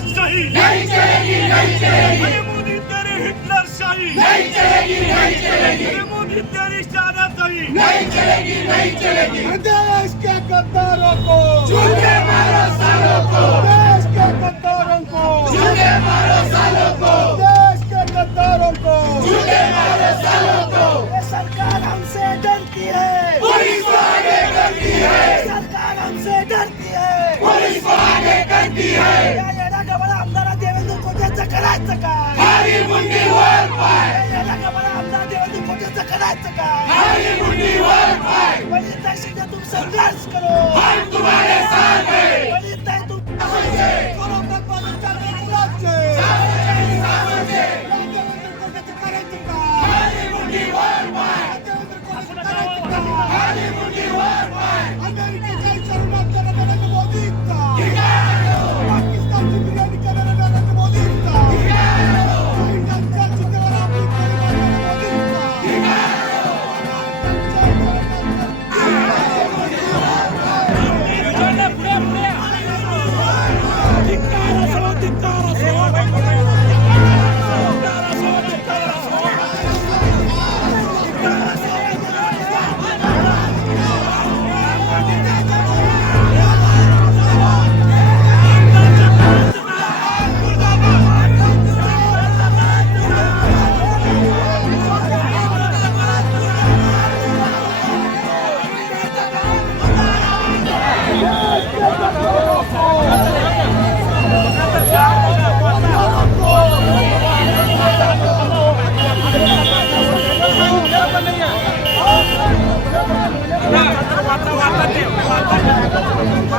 तानाशाही अरे मोदी तेरी हिटलरशाही अरे मोदी तेरी शानाशाही देश के गद्दारों को. झूठे मारो सालों को. देश के गद्दारों को. झूठे मारो सालों को. देश के गद्दारों को. झूठे मारो सालों करायचं काय शिंदे तुम संघर्ष करो.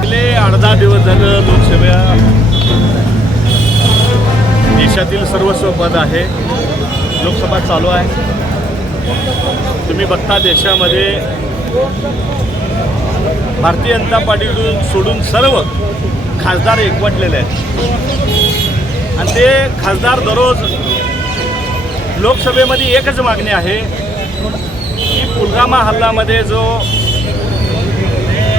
गेले आठ दहा दिवस झालं लोकसभा देशातील सर्वस्व पद आहे. लोकसभा चालू आहे. तुम्ही बघता देशामध्ये भारतीय जनता पार्टीकडून सोडून सर्व खासदार एकवटलेले आहेत. आणि ते खासदार दररोज लोकसभेमध्ये एकच मागणी आहे की पुलवामा हल्ल्यामध्ये जो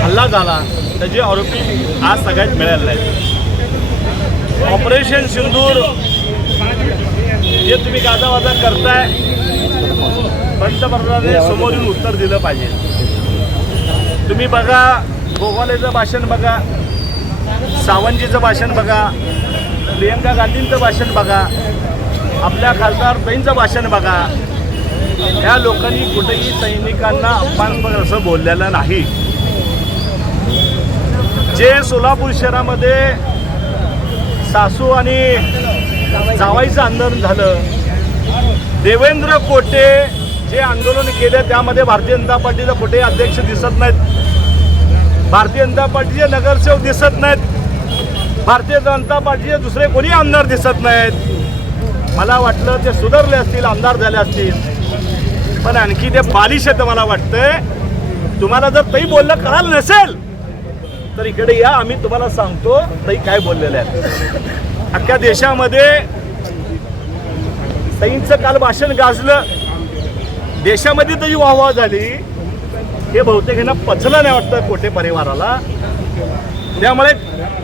हल्ला झाला त्याचे आरोपी आज सगळ्यात मिळाले आहे ऑपरेशन सिंदूर जे तुम्ही गाजावाजा करताय पंतप्रधानाने येऊन उत्तर दिलं पाहिजे. तुम्ही बघा गोवालेचं भाषण बघा सावंतजीचं भाषण बघा प्रियंका गांधींचं भाषण बघा आपल्या खासदार ताईंचं भाषण बघा. या लोकांनी कुठेही सैनिकांना अपमानपण असं बोललेलं नाही. जे सोलापूर शहरामध्ये सासू आणि जावाईचं आंदोलन झालं देवेंद्र कोटे जे आंदोलन केलं त्यामध्ये भारतीय जनता पार्टीचे कुठेही अध्यक्ष दिसत नाहीत. भारतीय जनता पार्टीचे नगरसेवक दिसत नाहीत. भारतीय जनता पार्टीचे दुसरे कोणी आमदार दिसत नाहीत. मला वाटलं ते सुधारले असतील आमदार झाले असतील. पण आणखी ते बालिश आहे मला वाटतंय. तुम्हाला जर तई बोललं कळाल नसेल तर इकडे या आम्ही तुम्हाला सांगतो तई काय बोललेले आहेत. अख्ख्या देशामध्ये तईंचं काल भाषण गाजलं. देशामध्ये तरी वाहवा झाली. हे बहुतेक ह्यांना पचलं नाही वाटतं कोठे परिवाराला. त्यामुळे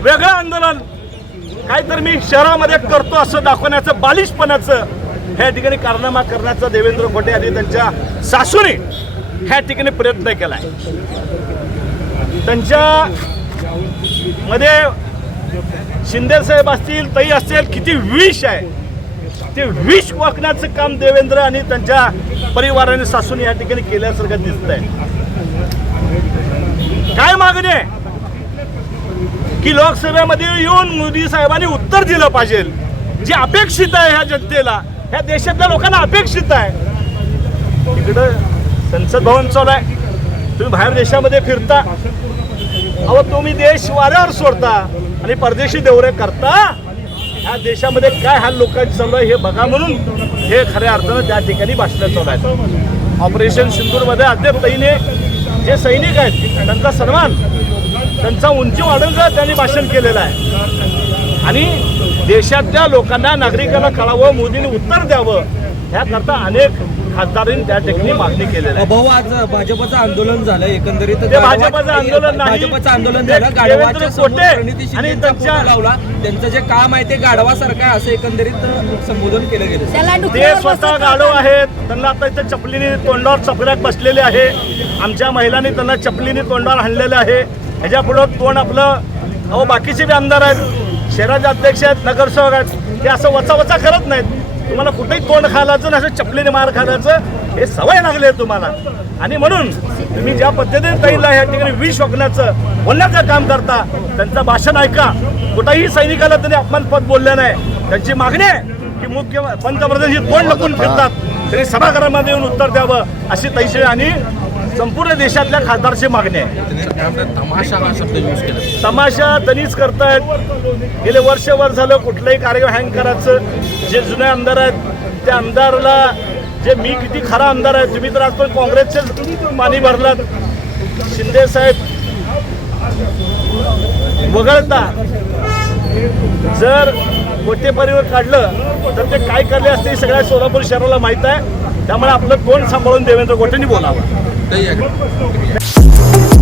वेगळं आंदोलन काहीतरी मी शहरामध्ये करतो असं दाखवण्याचं बालिशपणाचं ह्या ठिकाणी कारनामा करण्याचा देवेंद्र खोटे आणि त्यांच्या सासूने ह्या ठिकाणी प्रयत्न केलाय. त्यांच्या मध्ये शिंदे साहेब असतील तई असतील किती विष आहे. ते विष वाकण्याचं काम देवेंद्र आणि त्यांच्या परिवाराने सासून या ठिकाणी केल्यासारखं दिसत आहे काय मागणी आहे? की लोकसभेमध्ये येऊन मोदी साहेबांनी उत्तर दिलं पाहिजे. जे अपेक्षित आहे ह्या जनतेला ह्या देशातल्या लोकांना अपेक्षित आहे. तिकडं संसद भवन चालू आहे. तुम्ही बाहेर देशामध्ये फिरता. अहो तुम्ही देश वाऱ्यावर सोडता आणि परदेशी दौरे करता. ह्या देशामध्ये काय हा लोकांचं चालू आहे हे बघा म्हणून हे खऱ्या अर्थानं त्या ठिकाणी भाषण चालू आहेत ऑपरेशन सिंधूरमध्ये अद्याप पहिले जे सैनिक आहेत त्यांचा सन्मान त्यांचा उंची वाढवण्याचं त्यांनी भाषण केलेलं आहे. आणि देशातल्या लोकांना नागरिकांना कळावं मोदींनी उत्तर द्यावं ह्याकरता अनेक खासदारांनी त्या ठिकाणी मागणी केलेली आहे. भाऊ आज भाजपचं आंदोलन झालं एकंदरीत भाजपचं आंदोलन नाही. भाजपचं आंदोलन झालं गाढवाच्या कोटे प्रणिती आणि त्यांच्या- लावला. त्यांचं जे काम आहे ते गाढवासारखं आहे असं एकंदरीत संबोधन केलं गेलं. ते स्वतः. गाढव आहेत. त्यांना आता इथे चपलीने तोंडावर चपल्यात बसलेले आहे. आमच्या महिलांनी त्यांना चपलीने तोंडावर हाणलेलं आहे. ह्याच्या पुढं तोंड आपलं अहो बाकीचे बी आमदार आहेत शहराचे अध्यक्ष आहेत नगरसेवक आहेत ते असं वचा वचा करत नाहीत. तुम्हाला कुठेही तोंड खायलाचं आणि असं चपलीने मार खालायचं हे सवय लागली आहे तुम्हाला. आणि म्हणून तुम्ही ज्या पद्धतीने ताईला या ठिकाणी विष ओकण्याचं बोलण्याचं काम करता त्यांचं भाषण ऐका. कुठंही सैनिकाला त्यांनी अपमानपद बोलले नाही. त्यांची मागणी आहे की मुख्य पंतप्रधान ही तोंड लपून फिरतात. तरी सभागृहामध्ये येऊन उत्तर द्यावं अशी तैसे आणि संपूर्ण देशातल्या खासदारची मागणी आहे. तमाशा हा शब्द यूज केला. तमाशा त्यांनीच करतायत. गेले वर्षभर झालं कुठलाही कार्यक्रम हँग करायचं. जे जुने आमदार आहेत त्या आमदारला जे मी किती खरा आमदार आहे तुम्ही तर आज पण काँग्रेसचे पाणी भरलात. शिंदे साहेब वगळता. जर कोटे परिवार काढलं तर ते काय करले असते सगळ्या सोलापूर शहराला माहीत आहे. त्यामुळे आपलं तोंड सांभाळून देवेंद्र गोटेंनी बोलावं. ते